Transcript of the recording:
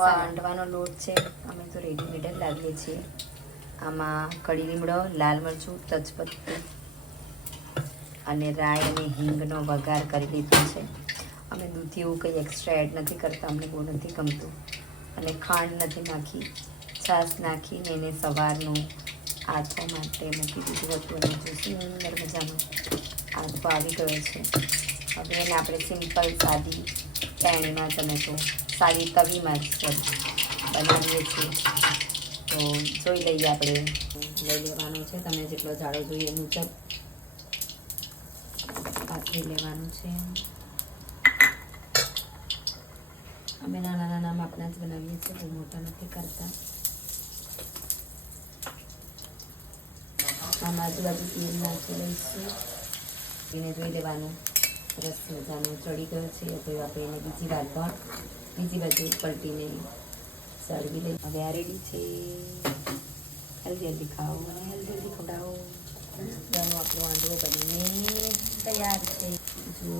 આંડવાનો લોટ છે અમે તો રેડીમેડ જ લાવીએ છીએ. આમાં કડી લીમડો, લાલ મરચું, તજપત્તું અને રાઈ અને હિંગનો વઘાર કરી લીધો છે. અમે દૂધી એવું કંઈ એક્સ્ટ્રા એડ નથી કરતા, અમને બહુ નથી ગમતું. અને ખાંડ નથી નાખી, છાશ નાખીને એને સવારનું આથો માટે મૂકી દીધું હતું અને જો સુંદર મજાનો આથો આવી ગયો છે. હવે એને આપણે સિમ્પલ સાદી પેનમાં તમે તો સાદી તવીમાં જ બનાવીએ છીએ. તો જોઈ લઈએ આપણે. લઈ લેવાનું છે, તમે જેટલો જાડો જોઈએ એ મુજબ પાથરી લેવાનું છે. અમે નાના નાના માપના જ બનાવીએ છીએ, બહુ મોટા નથી કરતા. આમ આજુબાજુ તેલ નાખી લઈશું. એને જોઈ લેવાનું સરસ મજાનું ચડી ગયો છે. તો આપણે એને બીજી વાર પણ બીજી બાજુ પલટીને સળવી લઈએ. હવે આ રેડી છે. હેલ્ધી હેલ્ધી ખાઓ અને હેલ્ધી હેલ્ધી ખવડાવો. આપણો આંડવો બનીને તૈયાર છે. જો